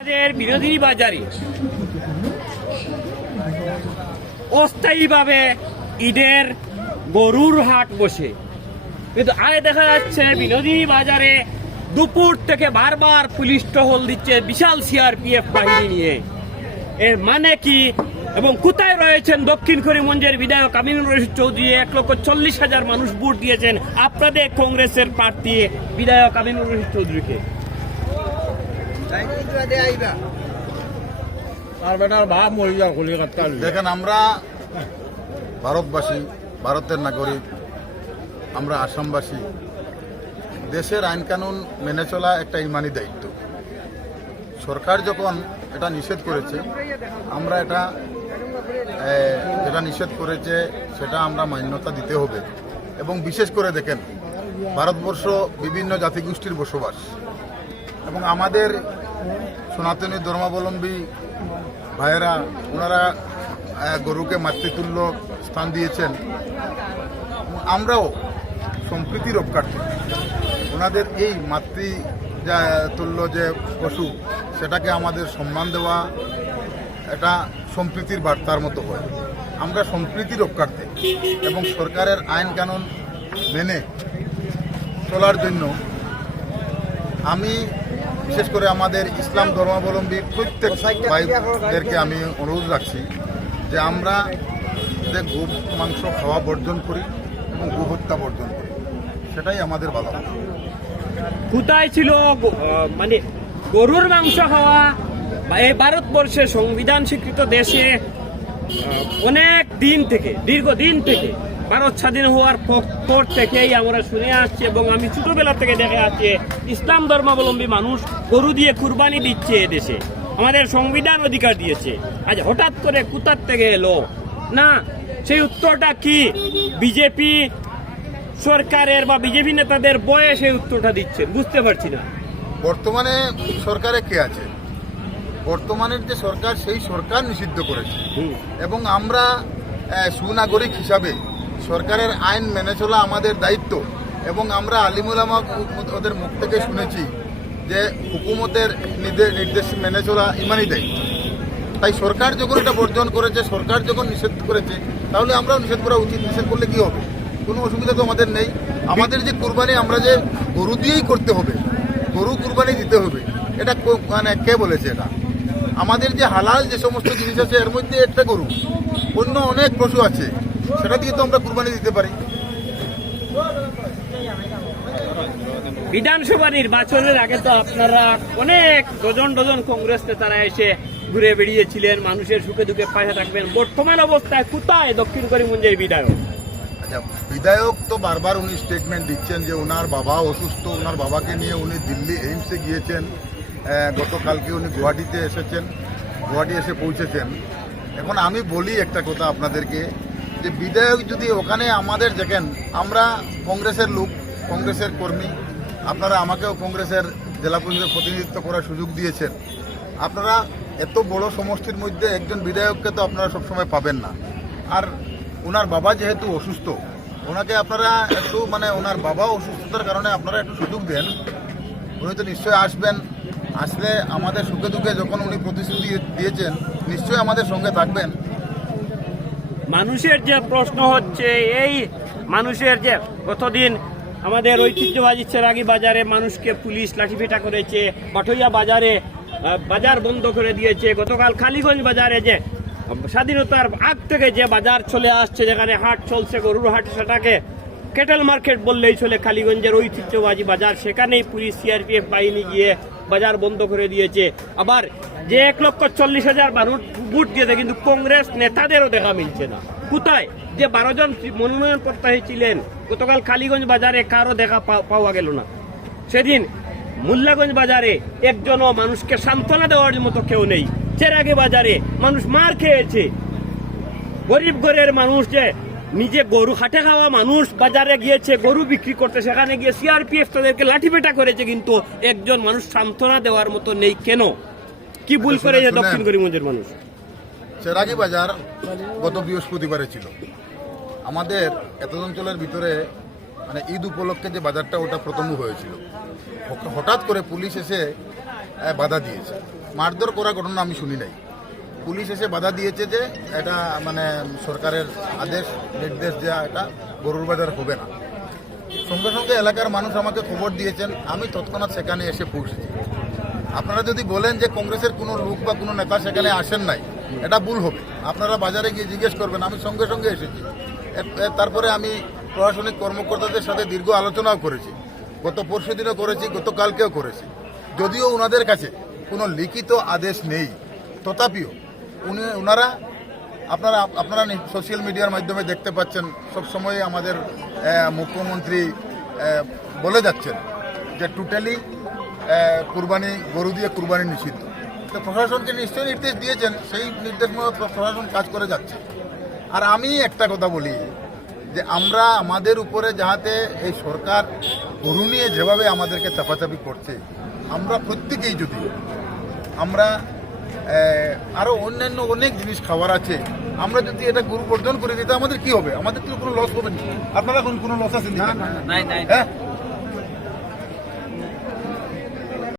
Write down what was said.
আমাদের বিরোধী বাজারে অস্থায়ীভাবে ঈদের গরুর হাট বসে, কিন্তু আরে দেখা যাচ্ছে বিরোধী বাজারে দুপুর থেকে বারবার পুলিশ টহল দিচ্ছে বিশাল সিআরপিএফ বাহিনী নিয়ে। এর মানে কি এবং কোথায় রয়েছেন দক্ষিণ করিমগঞ্জের বিধায়ক আমিনুর রশিদ চৌধুরী? 1,40,000 মানুষ ভোট দিয়েছেন আপনাদের কংগ্রেসের প্রার্থী বিধায়ক আমিনুর রশিদ চৌধুরীকে। দেখেন, আমরা ভারতবাসী, ভারতের নাগরিক, আমরা আসামবাসী। দেশের আইন কানুন মেনে চলা একটা ইমানি দায়িত্ব। সরকার যখন এটা নিষেধ করেছে, আমরা যেটা নিষেধ করেছে সেটা আমরা মান্যতা দিতে হবে। এবং বিশেষ করে দেখেন, ভারতবর্ষ বিভিন্ন জাতিগোষ্ঠীর বসবাস এবং আমাদের সনাতনী ধর্মাবলম্বী ভাইয়েরা, ওনারা গরুকে মাতৃতুল্য স্থান দিয়েছেন। আমরাও সম্প্রীতি রক্ষার্থে ওনাদের এই মাতৃতুল্য যে পশু, সেটাকে আমাদের সম্মান দেওয়া এটা সম্প্রীতির বার্তার মতো হয়। আমরা সম্প্রীতি রক্ষার্থে এবং সরকারের আইন কানুন মেনে চলার জন্য আমি বিশেষ করে আমাদের ইসলাম ধর্মাবলম্বী প্রত্যেক ভাইদেরকে আমি অনুরোধ রাখছি যে আমরা যে গো মাংস খাওয়া বর্জন করি এবং গো হত্যা বর্জন করি, সেটাই আমাদের ভালো। কোথায় ছিল মানে গরুর মাংস খাওয়া? এই ভারতবর্ষের সংবিধান স্বীকৃত দেশে অনেক দিন থেকে, দীর্ঘদিন থেকে, ভারত স্বাধীন হওয়ার পর থেকেই আমরা শুনে আসছি এবং আমি ছোটবেলা থেকে দেখে আসছি ইসলাম ধর্মাবলম্বী মানুষ গরু দিয়ে কুরবানি দিচ্ছে এদেশে, আমাদের সংবিধান অধিকার দিয়েছে। আজ হঠাৎ করে কোথার থেকে এলো না? সেই উত্তরটা কি বিজেপি সরকারের বা বিজেপি নেতাদের বয়ে সেই উত্তরটা দিচ্ছেন? বুঝতে পারছি না। বর্তমানে সরকারে কে আছে? বর্তমানের যে সরকার, সেই সরকার নিষিদ্ধ করেছে এবং আমরা সুনাগরিক হিসাবে সরকারের আইন মেনে চলা আমাদের দায়িত্ব। এবং আমরা আলিমুলামা ওদের মুখ থেকে শুনেছি যে হুকুমতের নির্দেশ মেনে চলা ইমানি দায়িত্ব। তাই সরকার যখন এটা বর্জন করেছে, সরকার যখন নিষেধ করেছে, তাহলে আমরাও নিষেধ করা উচিত। নিষেধ করলে কি হবে? কোনো অসুবিধা তো আমাদের নেই। আমাদের যে কুরবানি, আমরা যে গরু দিয়েই করতে হবে, গরু কুরবানি দিতে হবে, এটা মানে কে বলেছে? এটা আমাদের যে হালাল যে সমস্ত জিনিস আছে, এর মধ্যে একটা গরু, অন্য অনেক পশু আছে, সেটা দিয়ে তো আমরা কুরবানি দিতে পারি। বিধানসভা নির্বাচনের আগে তো আপনারা অনেক ডজন কংগ্রেস নেতারা এসে ঘুরে বেরিয়েছিলেন, মানুষের সুখে দুঃখে পাশে থাকবেন। বর্তমান অবস্থায় কোথায় দক্ষিণ করিমগঞ্জের বিধায়ক? আচ্ছা, বিধায়ক তো বারবার উনি স্টেটমেন্ট দিচ্ছেন যে ওনার বাবা অসুস্থ, ওনার বাবাকে নিয়ে উনি দিল্লি এইমসে গিয়েছেন। গতকালকে উনি গুয়াহাটিতে এসেছেন, গুয়াহাটি এসে পৌঁছেছেন। এখন আমি বলি একটা কথা আপনাদেরকে, যে বিধায়ক যদি ওখানে, আমাদের দেখেন আমরা কংগ্রেসের লোক, কংগ্রেসের কর্মী, আপনারা আমাকেও কংগ্রেসের জেলা পরিষদের প্রতিনিধিত্ব করার সুযোগ দিয়েছেন। আপনারা এত বড় সমষ্টির মধ্যে একজন বিধায়ককে তো আপনারা সবসময় পাবেন না। আর ওনার বাবা যেহেতু অসুস্থ, ওনাকে আপনারা একটু ওনার বাবা অসুস্থতার কারণে আপনারা একটু সুযোগ দেন। উনি তো নিশ্চয়ই আসবেন। আসলে আমাদের সুখে দুঃখে যখন উনি প্রতিশ্রুতি দিয়েছেন, নিশ্চয়ই আমাদের সঙ্গে থাকবেন। মানুষের যে প্রশ্ন হচ্ছে, এই মানুষের যে গতদিন আমাদের ঐতিহ্যবাহী চেরাগি বাজারে মানুষকে পুলিশ লাঠিপেটা করেছে, পাটুইয়া বাজারে বাজার বন্ধ করে দিয়েছে, গতকাল কালীগঞ্জ বাজারে যে স্বাধীনতার আগ থেকে যে বাজার চলে আসছে, যেখানে হাট চলছে গরুর হাট, সেটাকে ক্যাটেল মার্কেট বললেই চলে, কালীগঞ্জের ঐতিহ্যবাহী বাজার, সেখানেই পুলিশ সিআরপিএফ বাহিনী গিয়ে বাজার বন্ধ করে দিয়েছে। আবার যে 1,40,000 মানুষ ভোট দিয়েছে, কিন্তু কংগ্রেস নেতাদেরও দেখা মিলছে না। কোথায়? যে 12 জন মনোনয়ন প্রত্যাশী ছিলেন, গতকাল কালীগঞ্জ বাজারে কারো দেখা পাওয়া গেল না। সেদিন মোল্লাগঞ্জ বাজারে একজনও মানুষকে সান্ত্বনা দেওয়ার মতো কেউ নেই। চেরাগি বাজারে মানুষ মার খেয়েছে, গরিব ঘরের মানুষ, যে নিজে গরু হাটে খাওয়া মানুষ বাজারে গিয়েছে গরু বিক্রি করতে, সেখানে গিয়ে সিআরপিএফ তাদেরকে লাঠিপেটা করেছে, কিন্তু একজন মানুষ সান্ত্বনা দেওয়ার মতো নেই। কেন? কি ভুল করেছে দক্ষিণ করিমগঞ্জের মানুষ? চেরাগি বাজার গত বৃহস্পতিবারে ছিল। আমাদের এত অঞ্চলের ভিতরে ঈদ উপলক্ষে যে বাজারটা, ওটা প্রথম হয়েছিল। হঠাৎ করে পুলিশ এসে বাধা দিয়েছে। মারধর করা ঘটনা আমি শুনি নাই। পুলিশ এসে বাধা দিয়েছে যে এটা মানে সরকারের আদেশ নির্দেশ দেওয়া, এটা গরুর বাজার হবে না। সঙ্গে সঙ্গে এলাকার মানুষ আমাকে খবর দিয়েছেন, আমি তৎক্ষণাৎ সেখানে এসে পৌঁছেছি। আপনারা যদি বলেন যে কংগ্রেসের কোনো লোক বা কোনো নেতা সেখানে আসেন নাই, এটা ভুল হবে। আপনারা বাজারে গিয়ে জিজ্ঞেস করবেন, আমি সঙ্গে সঙ্গে এসেছি। তারপরে আমি প্রশাসনিক কর্মকর্তাদের সাথে দীর্ঘ আলোচনাও করেছি, গত পরশু দিনও করেছি, গতকালকেও করেছি। যদিও ওনাদের কাছে কোনো লিখিত আদেশ নেই, তথাপিও ওনারা আপনারা সোশ্যাল মিডিয়ার মাধ্যমে দেখতে পাচ্ছেন, সবসময় আমাদের মুখ্যমন্ত্রী বলে যাচ্ছেন যে টোটালি কুরবানি, গরু দিয়ে কুরবানি নিষিদ্ধ। তো প্রশাসনকে নিশ্চয়ই নির্দেশ দিয়েছেন, সেই নির্দেশ মতো প্রশাসন কাজ করে যাচ্ছে। আর আমি একটা কথা বলি যে আমরা আমাদের উপরে যাহাতে এই সরকার গরু নিয়ে যেভাবে আমাদেরকে চাপাচাপি করছে, আমরা প্রত্যেকেই যদি আমরা আরও অন্যান্য অনেক জিনিস খাবার আছে, আমরা যদি এটা গরু বর্জন করে দিই, আমাদের কি হবে? আমাদের তো কোনো লস হবে না। আপনারা কোনো লস আছে না? হ্যাঁ,